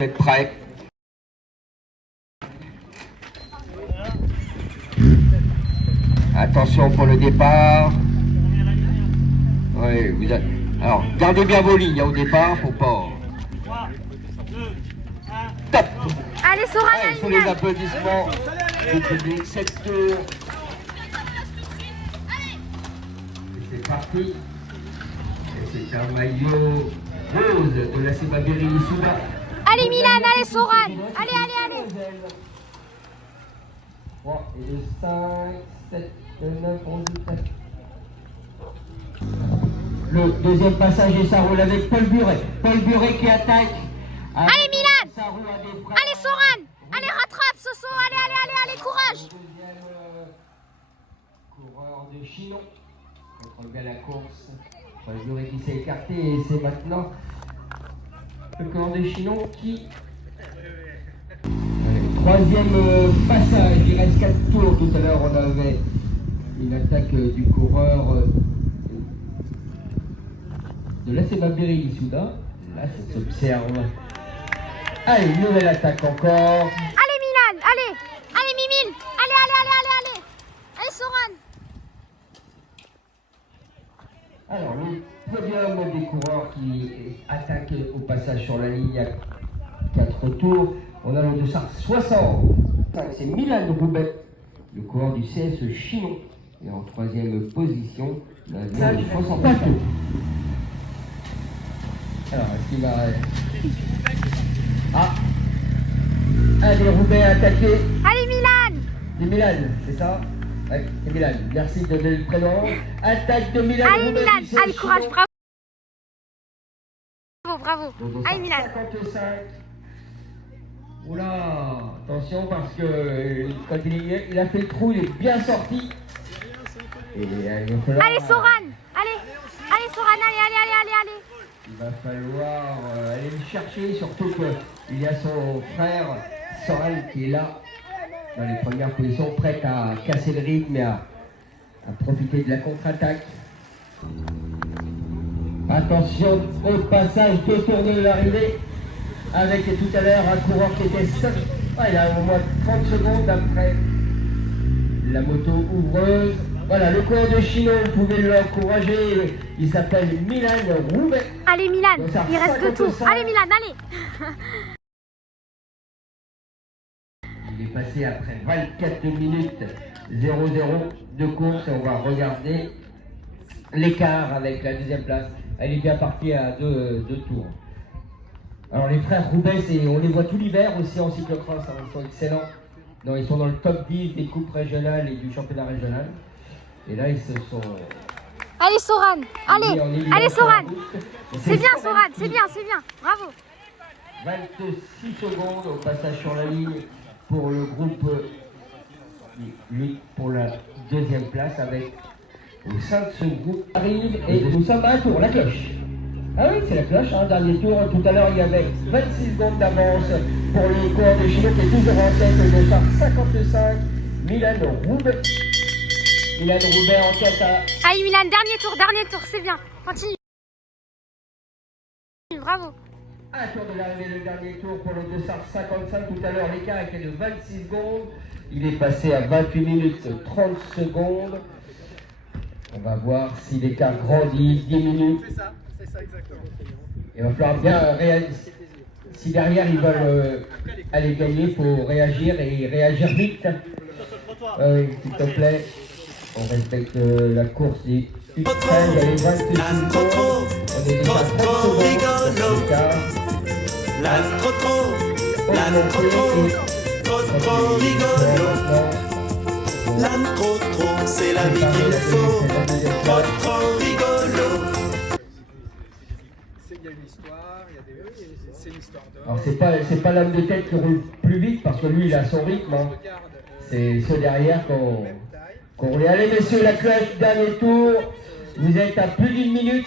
Être prêt. Attention pour le départ. Oui, vous avez... Alors, gardez bien vos lignes au départ, faut pas. Top. Allez, Soran, Allez, sous les applaudissements du public, 7 tours. Et c'est parti. Et c'est un maillot rose de la Cébabéry Souda. Allez, Milan, allez, Soran. Allez, allez, allez. 3 et 5, 7, 9, 11, 13. Le deuxième passage et ça roule avec Paul Buret. Paul Buret qui attaque. Allez, Milan. Allez, Soran. Allez, rattrape, Soso. Allez, allez, allez, allez, courage. Deuxième coureur de Chinon. Contrôle bien la course. Paul Buret qui s'est écarté et c'est maintenant le coureur de Chinon qui... Troisième passage, il reste 4 tours. Tout à l'heure, on avait une attaque du coureur de la Cébabéry Souda. Là, ça s'observe. Allez, une nouvelle attaque encore. Allez, Milan. Allez. Allez, Mimine. Allez, allez, allez, allez, allez. Allez, Soran. Alors, le podium des coureurs qui attaquent au passage sur la ligne à 4 tours. On a le 260. C'est Milan Roubaix, le coureur du CS Chinon. Et en troisième position, la 60 tours. Alors, est-ce qu'il va... Ah, allez, Roubaix attaqué. Allez, Milan. C'est Milan, c'est ça? Ouais, c'est Milan. Merci de donner le prénom. Attaque de Milan. Allez, Roubaix, Milan. Allez, courage, bravo. Bravo, bravo. Allez, Milan. 55. Oula, attention parce que quand il a fait le trou, il est bien sorti. Et il va falloir... Allez, Soran. Allez. Allez, Soran. Allez, allez, allez, allez, allez. Il va falloir aller le chercher, surtout qu'il y a son frère Soran qui est là, dans les premières positions, prêt à casser le rythme et à profiter de la contre-attaque. Attention au passage, 2 tours de l'arrivée, avec tout à l'heure un coureur qui était seul. Ah, il a au moins 30 secondes après la moto ouvreuse. Voilà, le coureur de Chinon, vous pouvez l'encourager, il s'appelle Milan Roubaix. Allez, Milan, il reste 2 tours. Allez, Milan, allez. Il est passé après 24 minutes 0-0 de course et on va regarder l'écart avec la deuxième place. Elle est bien partie à 2 tours. Alors les frères Roubaix, on les voit tout l'hiver aussi en cyclocross, hein, ils sont excellents. Non, ils sont dans le top 10 des coupes régionales et du championnat régional. Et là, ils se sont... Allez, Soran. Allez, allez, Soran. C'est bien, Soran. C'est bien, c'est bien. Bravo. 26 secondes au passage sur la ligne pour le groupe lui pour la deuxième place avec au sein de ce groupe arrive et nous sommes à un tour, la cloche. Ah oui, c'est la cloche, hein, dernier tour. Tout à l'heure, il y avait 26 secondes d'avance pour le coureur de Chinon qui est toujours en tête de 55. Milan Roubaix. Milan Roubaix en tête à... Allez, Milan, dernier tour, c'est bien. Continue. Bravo. Un tour de l'arrivée, le dernier tour pour le 255. Tout à l'heure, l'écart était de 26 secondes. Il est passé à 28 minutes 30 secondes. On va voir si l'écart grandit, diminue. C'est ça exactement. Il va falloir bien réagir. Si derrière ils veulent aller gagner, il faut réagir et réagir vite. S'il te plaît, on respecte la course des U13. Allez, 26 secondes. On est déjà à 30 secondes. L'âne trop rigolo. L'âne trop, c'est la vie qu'il faut. Trop rigolo. Il y a une histoire, c'est l'histoire d'or. Alors c'est pas l'homme de tête qui roule plus vite parce que lui il a son rythme. Hein. C'est ceux derrière qu'on roule. Allez messieurs, la cloche, dernier tour. Vous êtes à plus d'une minute.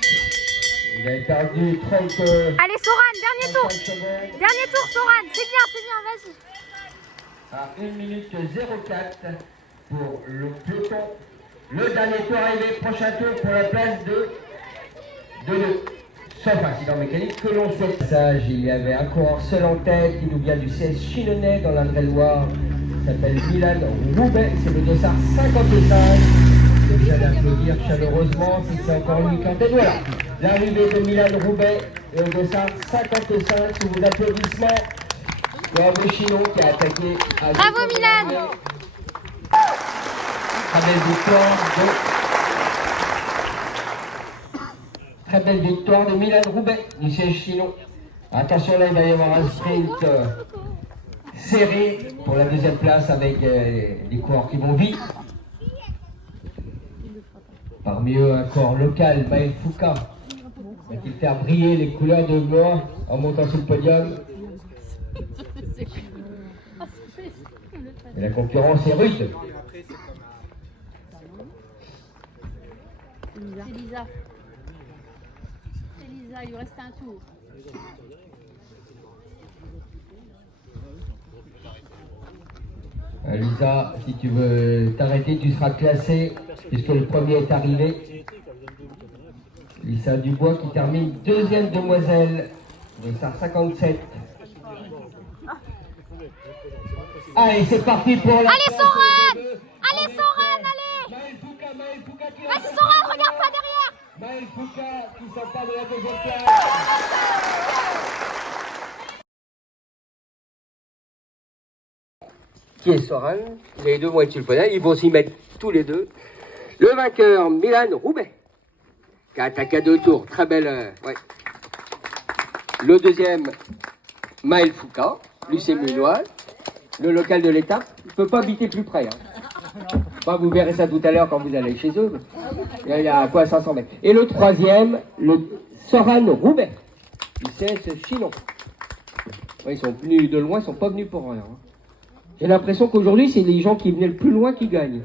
Vous avez perdu 30... Allez, Soran, dernier tour. secondes. Dernier tour, Soran. C'est bien, vas-y. À 1 minute 04 pour le peloton. Le dernier tour arrivé, prochain tour pour la place de sauf incident mécanique, que l'on souhaite. Passage, il y avait un coureur seul en tête qui nous vient du CS Chinonais dans l'Indre-et-Loire. Il s'appelle Milan Roubaix, c'est le dossard 55. Et vous allez applaudir chaleureusement si c'est encore lui qui en tête. Voilà, l'arrivée de Milan Roubaix et au dossard 55 sous vos applaudissements. Le Chinon qui a attaqué à Bravo Milan. Très belle victoire de... Très belle victoire de Milan Roubaix du siège Chinon. Attention, là il va y avoir un sprint serré pour la deuxième place avec des coureurs qui vont vite. Parmi eux un coureur local, Maël Foucault, qui fait briller les couleurs de Blois en montant sur le podium. Et la concurrence est rude. C'est Lisa. C'est Lisa, il lui reste un tour. Lisa, si tu veux t'arrêter, tu seras classé puisque le premier est arrivé. Lisa Dubois qui termine deuxième demoiselle de SAR 57. Allez, c'est parti pour la... Allez Soran. Allez Soran, allez. Maël Foucault qui... Vas-y Soran, regarde pas derrière. Maël Foucault qui s'empare de la deuxième place. Qui est Soran? Les deux vont être sur le podium, ils vont s'y mettre tous les deux. Le vainqueur, Milan Roubaix, qui a attaqué à 2 tours, très belle... ouais. Le deuxième, Maël Foucault, lui c'est Munois, le local de l'étape, il ne peut pas habiter plus près. Hein. Bah, vous verrez ça tout à l'heure quand vous allez chez eux. Il y a quoi, 500 mètres. Et le troisième, le Soran Roubaix, du CS Chinon. Ouais, ils sont venus de loin, ils ne sont pas venus pour rien. Hein. J'ai l'impression qu'aujourd'hui, c'est les gens qui venaient le plus loin qui gagnent.